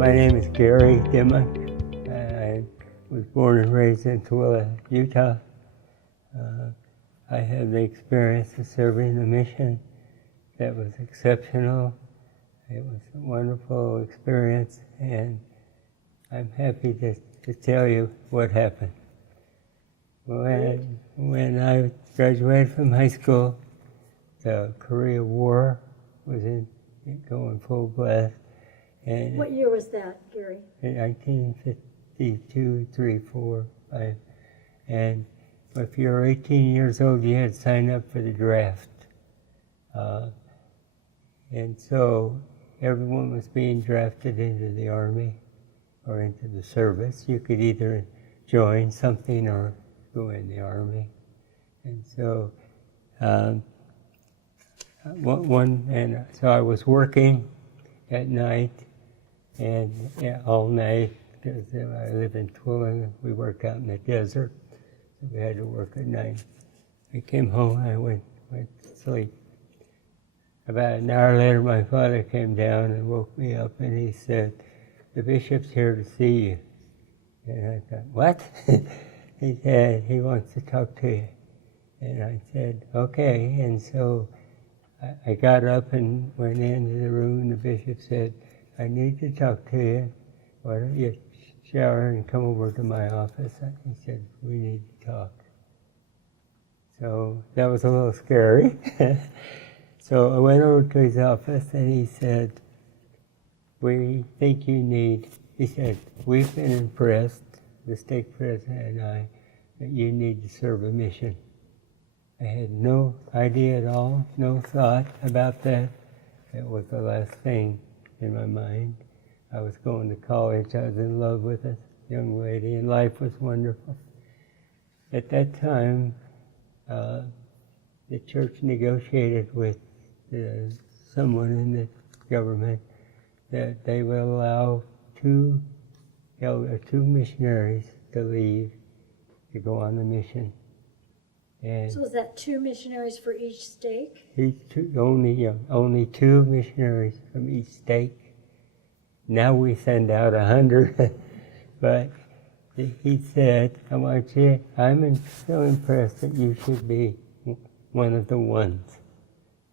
My name is Garry Dymock. I was born and raised in Tooele, Utah. I had the experience of serving the mission that was exceptional. It was a wonderful experience, and I'm happy to tell you what happened. When I graduated from high school, the Korea War was going full blast. And what year was that, Garry? In 1952, 3, 4, 5. And if you were 18 years old, you had to sign up for the draft. And so everyone was being drafted into the Army or into the service. You could either join something or go in the Army. And so so I was working at night and all night, because I live in Tooele. We work out in the desert, so we had to work at night. I came home, I went to sleep. About an hour later, my father came down and woke me up, and he said, "The bishop's here to see you." And I thought, "What?" He said, "He wants to talk to you." And I said, "Okay." And so I got up and went into the room, and the bishop said, "I need to talk to you. Why don't you shower and come over to my office?" He said, "We need to talk." So that was a little scary. So I went over to his office, and he said, "We think you need," he said, "we've been impressed, the stake president and I, that you need to serve a mission." I had no idea at all, no thought about that. It was the last thing in my mind. I was going to college. I was in love with a young lady, and life was wonderful. At that time, the church negotiated with someone in the government that they would allow two missionaries to leave to go on the mission. And so was that 2 missionaries for each stake? Only 2 missionaries from each stake. Now we send out 100. But he said, I'm so impressed that you should be one of the ones.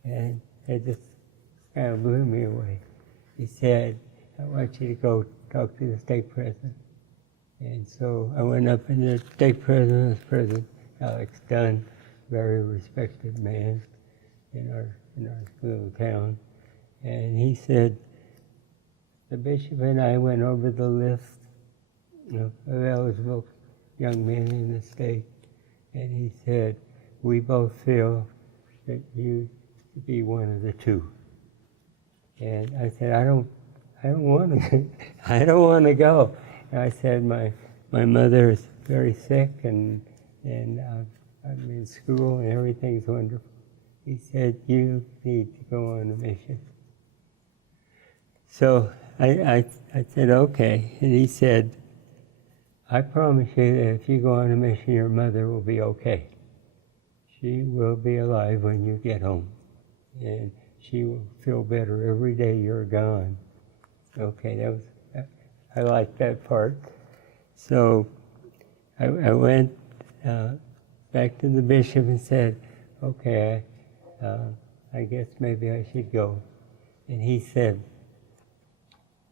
And it just kind of blew me away. He said, "I want you to go talk to the stake president." And so I went up, and the stake president was President Alex Dunn, very respected man in our little town. And he said, the bishop and I went over the list of eligible young men in the state, and he said, "We both feel that you should be one of the 2. And I said, I don't want to. I don't want to go. And I said, my mother is very sick, and I'm in school, and everything's wonderful. He said, "You need to go on a mission." So I said, "Okay." And he said, "I promise you that if you go on a mission, your mother will be okay. She will be alive when you get home, and she will feel better every day you're gone." Okay, I liked that part. So I went back to the bishop and said, "Okay, I guess maybe I should go." And he said,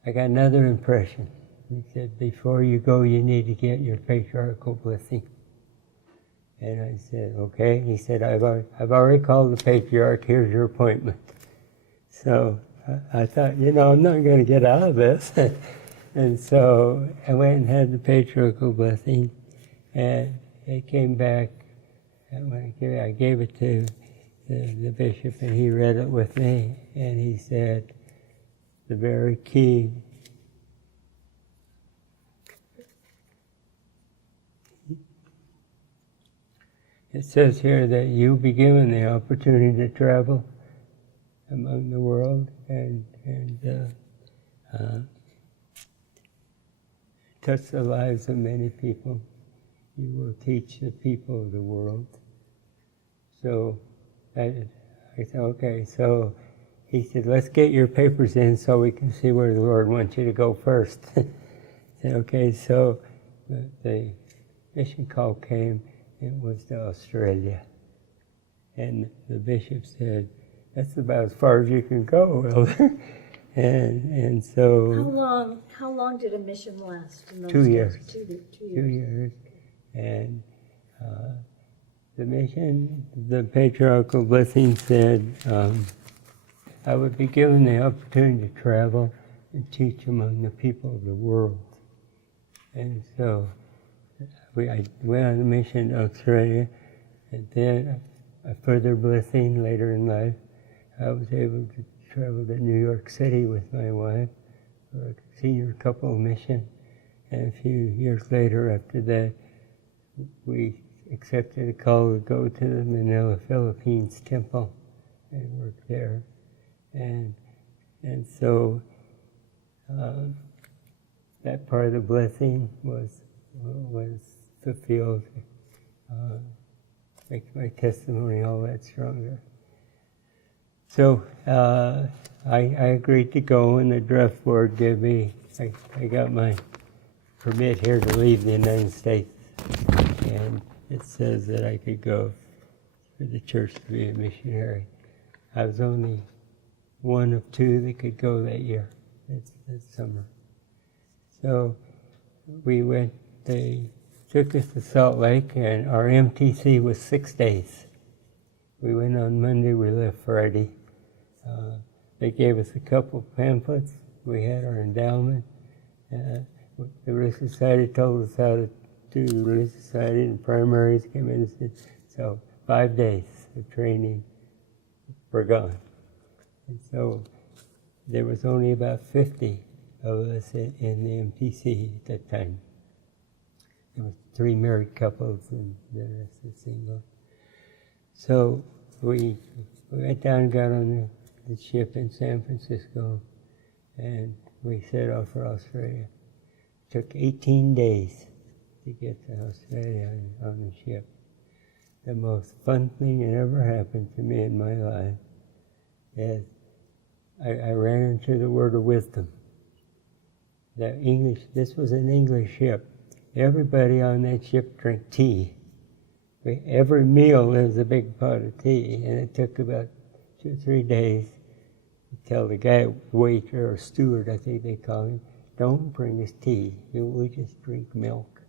"I got another impression." He said, "Before you go, you need to get your patriarchal blessing." And I said, "Okay." He said, I've already called the patriarch. Here's your appointment." So I thought, I'm not going to get out of this. And so I went and had the patriarchal blessing, and it came back. And when I gave it to the bishop, and he read it with me, and he said, the very key it says here that you'll be given the opportunity to travel among the world and touch the lives of many people. You will teach the people of the world. So I said, okay, so he said, let's get your papers in so we can see where the Lord wants you to go first. I said, okay, so the mission call came, it was to Australia. And the bishop said, that's about as far as you can go, Elder. and so... How long did a mission last in those 2 days? years. 2 years. 2 years. And the mission, the patriarchal blessing said, I would be given the opportunity to travel and teach among the people of the world. And so I went on a mission to Australia, and then a further blessing later in life, I was able to travel to New York City with my wife for a senior couple mission. And a few years later after that, we accepted a call to go to the Manila, Philippines temple and work there. And so that part of the blessing was fulfilled. Makes my testimony all that stronger. So I agreed to go, and the draft board gave me, I got my permit here to leave the United States, and it says that I could go for the church to be a missionary. I was only one of two that could go that year, that summer. So we went, they took us to Salt Lake, and our MTC was 6 days. We went on Monday, we left Friday. They gave us a couple of pamphlets. We had our endowment. The Religious Society told us how to do the Religious Society, and primaries came in and said, so 5 days of training were gone. And so there was only about 50 of us in the MPC at that time. There were 3 married couples and the rest are single. So we went down and got on the ship in San Francisco, and we set off for Australia. It took 18 days to get to Australia on the ship. The most fun thing that ever happened to me in my life is I ran into the word of wisdom. This was an English ship. Everybody on that ship drank tea. Every meal there was a big pot of tea, and it took about 2 or 3 days to tell the guy, waiter or steward, I think they call him, don't bring us tea. We just drink milk,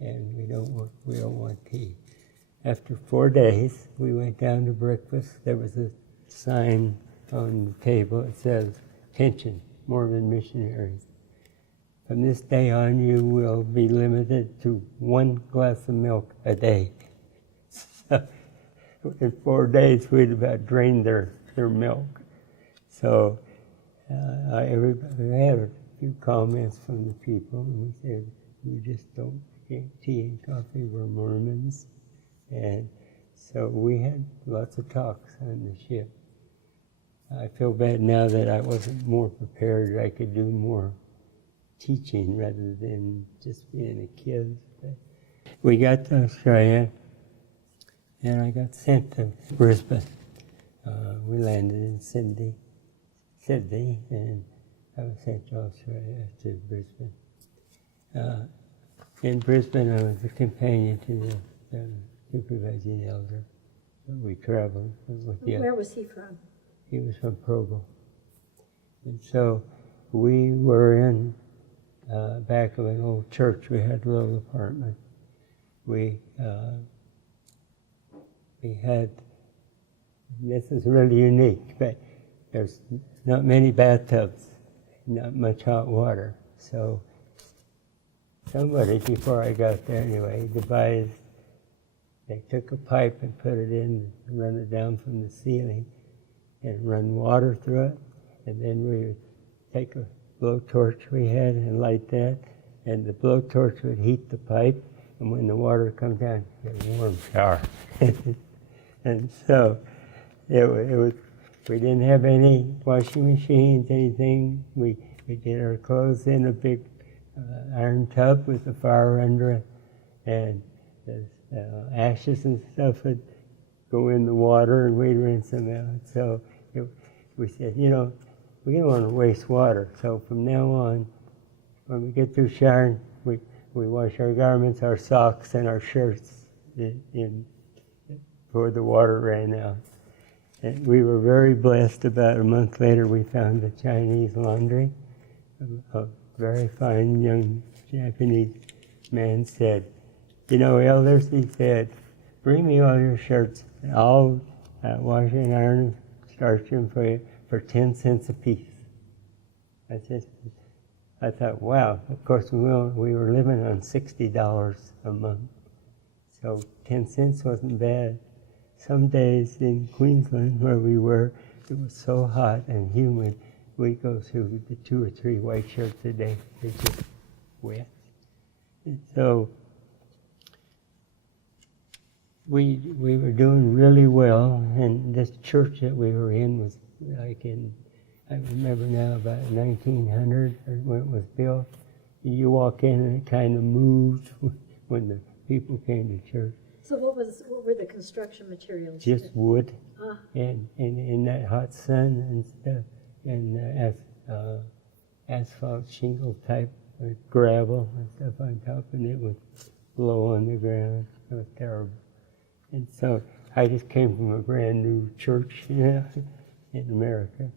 and we don't want tea. After 4 days, we went down to breakfast. There was a sign on the table that says, "Attention, Mormon missionaries. From this day on, you will be limited to 1 glass of milk a day." So in 4 days, we'd about drained their milk. So we had a few comments from the people, and we said, we just don't drink tea and coffee, we're Mormons. And so we had lots of talks on the ship. I feel bad now that I wasn't more prepared. I could do more teaching rather than just being a kid. But we got to Australia, and I got sent to Brisbane. We landed in Sydney, and I was sent to Australia, to Brisbane. In Brisbane, I was a companion to the supervising elder. We traveled with the Where was he from? He was from Provo. And so we were in back of an old church. We had a little apartment. We had, this is really unique, but there's not many bathtubs, not much hot water. So somebody, before I got there anyway, devised, they took a pipe and put it in and run it down from the ceiling and run water through it, and then we would take a blowtorch we had and light that, and the blowtorch would heat the pipe, and when the water comes down, you get a warm shower. And so it was, we didn't have any washing machines, anything. We did our clothes in a big iron tub with a fire under it, and the ashes and stuff would go in the water, and we'd rinse them out. So we said, we don't want to waste water. So from now on, when we get through showering, we wash our garments, our socks, and our shirts before the water ran out. And we were very blessed. About a month later, we found a Chinese laundry. A very fine young Japanese man said, elders, he said, bring me all your shirts, and I'll wash and iron them, starch them for you for 10 cents a piece. I thought, wow. Of course, we were living on $60 a month, so 10 cents wasn't bad. Some days in Queensland where we were, it was so hot and humid, we'd go through the 2 or 3 white shirts a day. They're just wet. And so we were doing really well, and this church that we were in was like I remember now, about 1900 when it was built. You walk in and it kind of moved when the people came to church. So what were the construction materials? Just wood, and in that hot sun and stuff, and asphalt shingle type with gravel and stuff on top, and it would blow on the ground. It was terrible. And so I just came from a brand new church, in America.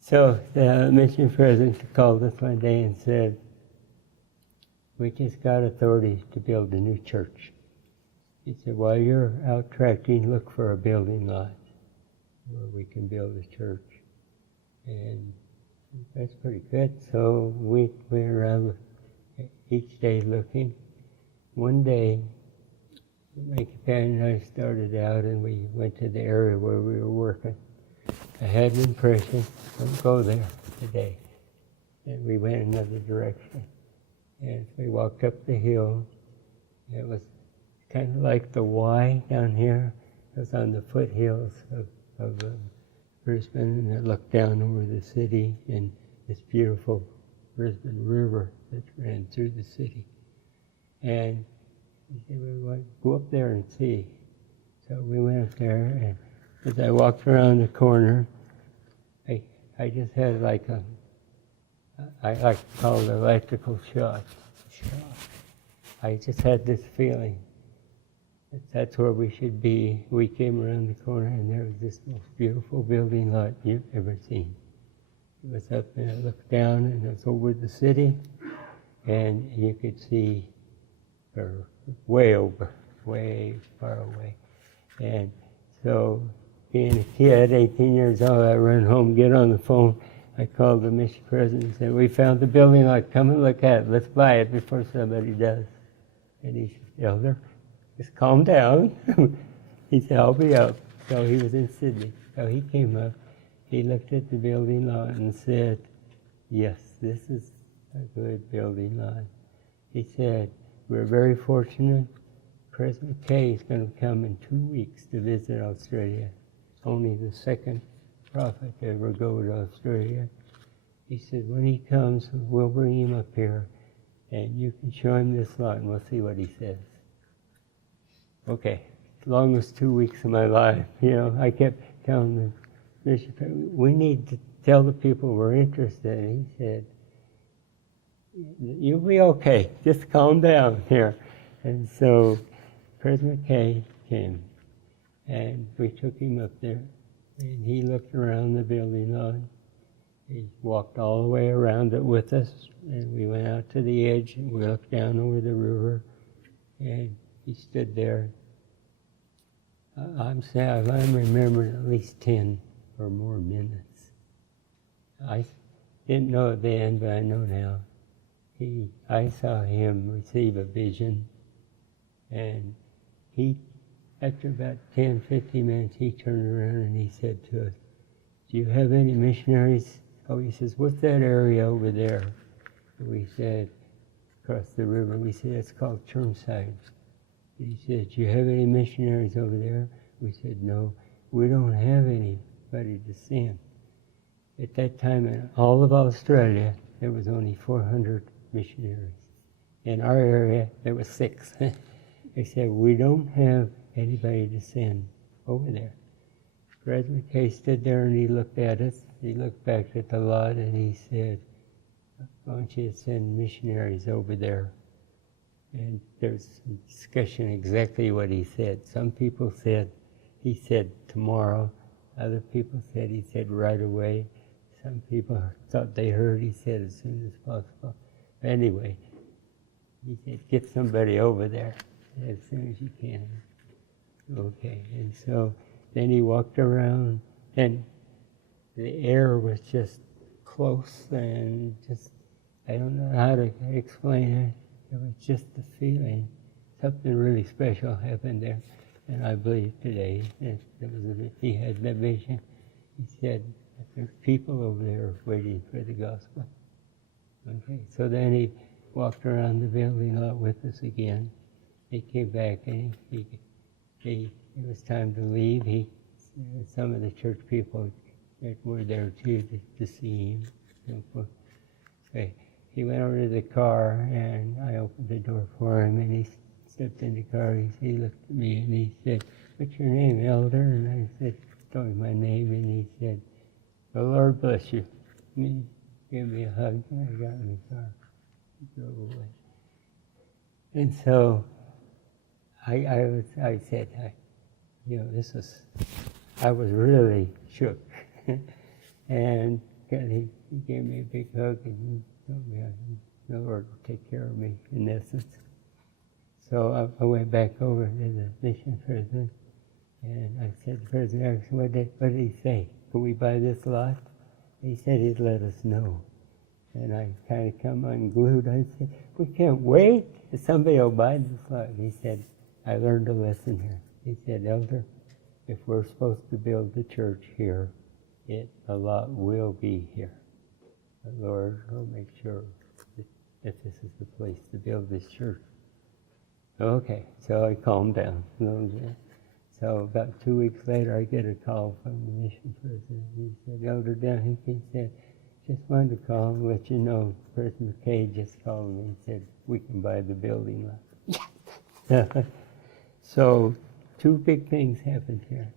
So the mission president called us one day and said, we just got authority to build a new church. He said, while you're out tracking, look for a building lot where we can build a church. And that's pretty good. So we went around each day looking. One day, my companion and I started out, and we went to the area where we were working. I had an impression, don't go there today. And we went another direction. And we walked up the hill. It was kind of like the Y down here. It was on the foothills of Brisbane, and it looked down over the city and this beautiful Brisbane River that ran through the city. And he said, well, go up there and see. So we went up there, and as I walked around the corner, I just had like I like to call it electrical shock. I just had this feeling that that's where we should be. We came around the corner, and there was this most beautiful building lot you've ever seen. It was up, and I looked down, and it was over the city, and you could see way far away. And so, being a kid, 18 years old, I ran home, get on the phone. I called the mission president and said, we found the building lot, come and look at it. Let's buy it before somebody does. And he said, Elder, just calm down. He said, I'll be up. So he was in Sydney. So he came up, he looked at the building lot and said, yes, this is a good building lot. He said, we're very fortunate. President Kay is going to come in 2 weeks to visit Australia. Only the second prophet to ever go to Australia. He said, when he comes, we'll bring him up here, and you can show him this lot, and we'll see what he says. Okay, longest 2 weeks of my life. I kept telling the bishop, we need to tell the people we're interested. And he said, you'll be okay, just calm down here. And so President Kay came, and we took him up there, and he looked around the building lot. He walked all the way around it with us, and we went out to the edge, and we looked down over the river, and he stood there. I'm remembering at least 10 or more minutes. I didn't know it then, but I know now. I saw him receive a vision, and after about 10, 15 minutes, he turned around and he said to us, do you have any missionaries? Oh, he says, what's that area over there? And we said, across the river. We said, it's called Chermside. He said, do you have any missionaries over there? We said, no, we don't have anybody to send. At that time, in all of Australia, there was only 400 missionaries. In our area, there was 6. They said, we don't have anybody to send over there. President K stood there and he looked at us. He looked back at the lot and he said, "I want you to send missionaries over there." And there's some discussion exactly what he said. Some people said, he said tomorrow. Other people said he said right away. Some people thought they heard he said as soon as possible. Anyway, he said, "Get somebody over there as soon as you can." Okay, and so then he walked around, and the air was just close and just, I don't know how to explain it. It was just the feeling. Something really special happened there. And I believe today that he had that vision. He said, "There's people over there waiting for the gospel." Okay, so then he walked around the building lot with us again. He came back and it was time to leave. Some of the church people that were there too to see him. So he went over to the car and I opened the door for him and he stepped in the car. He looked at me and he said, "What's your name, Elder?" And I said, "Told him my name," and he said, "The Lord bless you." And he gave me a hug and I got in the car and drove away. And so I said, I was really shook. And he gave me a big hug and he told me the Lord would take care of me in essence. So I went back over to the mission president and I said to the president, what did he say? Can we buy this lot? He said he'd let us know. And I kind of come unglued. I said, "We can't wait. Somebody will buy this lot." He said, "I learned a lesson here." He said, "Elder, if we're supposed to build the church here, a lot will be here. The Lord will make sure that this is the place to build this church." Okay, so I calmed down a little bit. So about 2 weeks later, I get a call from the mission president. He said, "Elder Dymock," he said, "just wanted to call and let you know, President McKay just called me and said we can buy the building lot." Yes. So 2 big things happened here.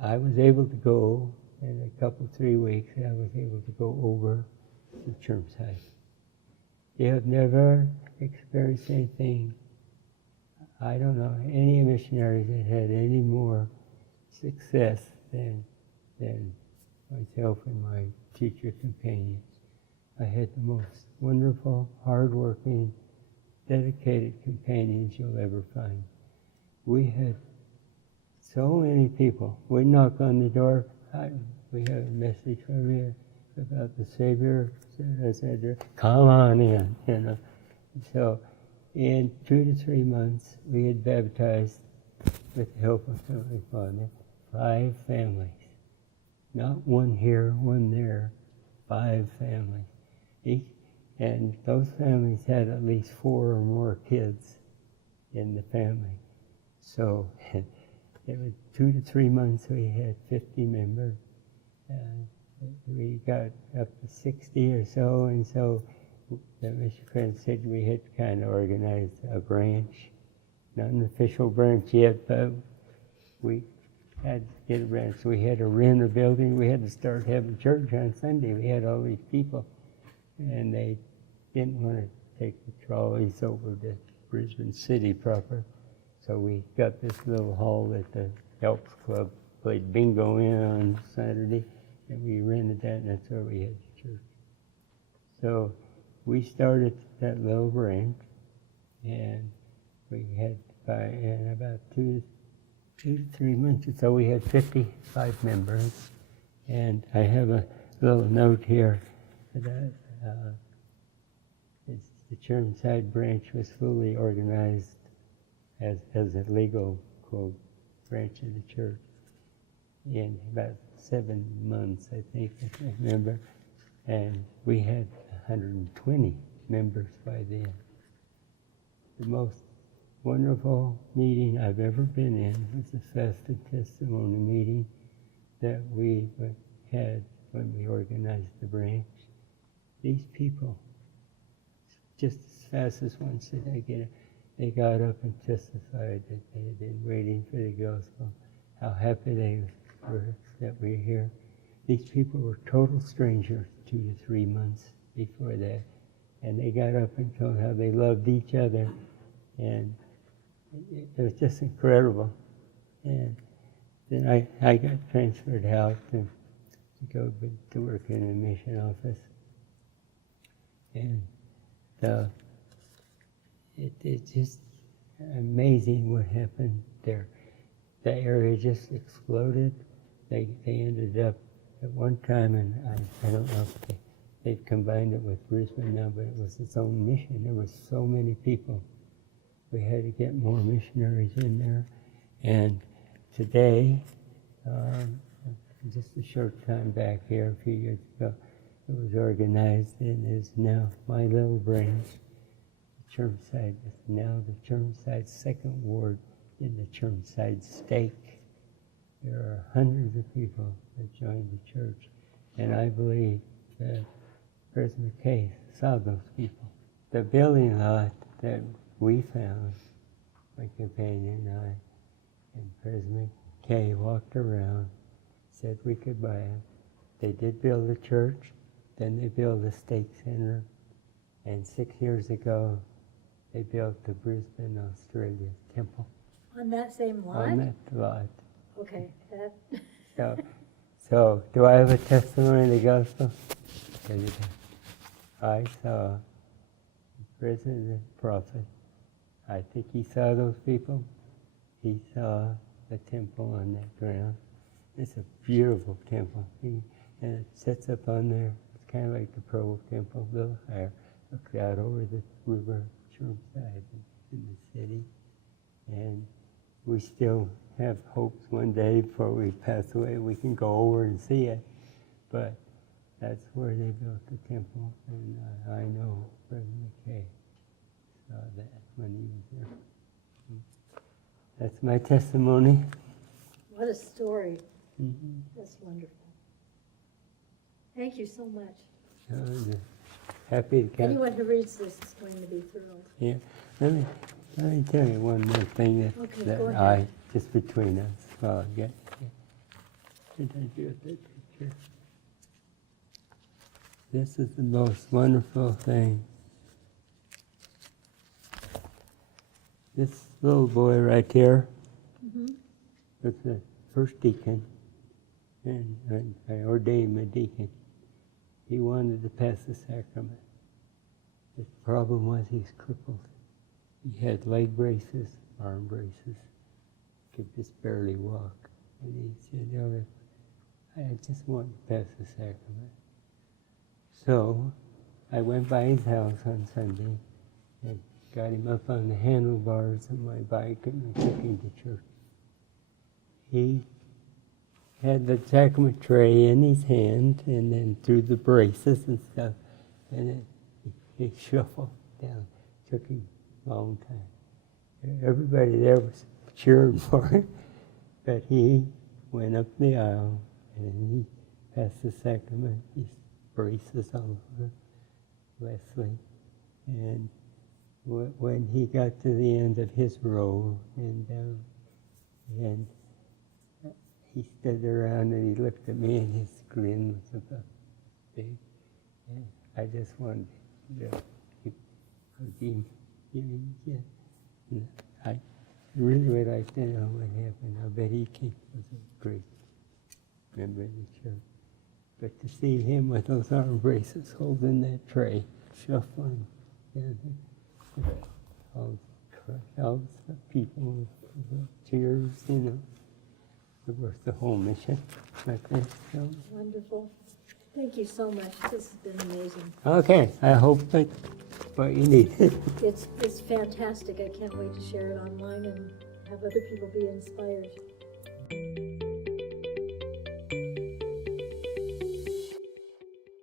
I was able to go, in a couple, 3 weeks, I was able to go over to Chermside. You have never experienced anything, I don't know, any missionaries that had any more success than myself and my teacher companions. I had the most wonderful, hard-working, dedicated companions you'll ever find. We had so many people. We knock on the door. We have a message from you about the Savior. I said, "Come on in." So in 2 to 3 months, we had baptized, with the help of Heavenly Father, 5 families. Not one here, one there, 5 families. And those families had at least 4 or more kids in the family. So it was 2 to 3 months, we had 50 members. We got up to 60 or so, and so the mission friend said we had to kind of organize a branch. Not an official branch yet, but we had to get a branch. We had to rent a building. We had to start having church on Sunday. We had all these people, and they didn't want to take the trolleys over to Brisbane City proper. So we got this little hall that the Elks Club played bingo in on Saturday, and we rented that, and that's where we had the church. So we started that little branch, and we had, in about 2 to 3 months or so, we had 55 members. And I have a little note here that the Chermside branch was fully organized as a legal, quote, branch of the church in about 7 months, I think, I can't remember. And we had 120 members by then. The most wonderful meeting I've ever been in was the Fast and Testimony meeting that we had when we organized the branch. These people, just as fast as one said, they got up and testified that they had been waiting for the gospel, how happy they that we're here. These people were total strangers 2 to 3 months before that. And they got up and told how they loved each other. And it was just incredible. And then I got transferred out to go to work in a mission office. And it's just amazing what happened there. The area just exploded. They ended up at one time, and I don't know if they've combined it with Brisbane now, but it was its own mission. There was so many people. We had to get more missionaries in there. And today, just a short time back here, a few years ago, it was organized and is now my little branch. The Chermside is now the Chermside Second Ward in the Chermside Stake. There are hundreds of people that joined the church, and I believe that President McKay saw those people. The building lot that we found, my companion and I, and President McKay walked around, said we could buy it. They did build a church, then they built a stake center, and 6 years ago, they built the Brisbane, Australia temple. On that same lot? On that lot. Okay. So, do I have a testimony of the gospel? I saw the President Prophet. I think he saw those people. He saw the temple on that ground. It's a beautiful temple. And it sits up on there. It's kind of like the Provo Temple, a little higher. Looks out over the river, Chermside, in the city. And we still have hopes one day before we pass away we can go over and see it. But that's where they built the temple. And I know President McKay saw that when he was there. That's my testimony. What a story. Mm-hmm. That's wonderful. Thank you so much. Happy to come. Anyone who reads this is going to be thrilled. Yeah. Let me tell you one more thing that, Okay, that go ahead. just between us. Well, did I do that picture? This is the most wonderful thing. This little boy right here was the first deacon, and I ordained him a deacon. He wanted to pass the sacrament. The problem was he's crippled. He had leg braces, arm braces, could just barely walk. And he said, "Elder, I just want to pass the sacrament." So I went by his house on Sunday and got him up on the handlebars of my bike and took him to church. He had the sacrament tray in his hand, and then through the braces and stuff, and he shuffled down. Took him a long time. Everybody there was cheering for him, but he went up the aisle and he passed the sacrament. His braces all over Leslie, and when he got to the end of his row and he stood around and he looked at me and his grin was about big. And I just wanted to give him a kiss. And I really would like to know what happened. I bet he was a great member of the church. But to see him with those arm braces holding that tray, shuffling down there, all the people with tears, worth the whole mission, I think. So. Wonderful. Thank you so much. This has been amazing. Okay, I hope that's what you need. It's fantastic. I can't wait to share it online and have other people be inspired.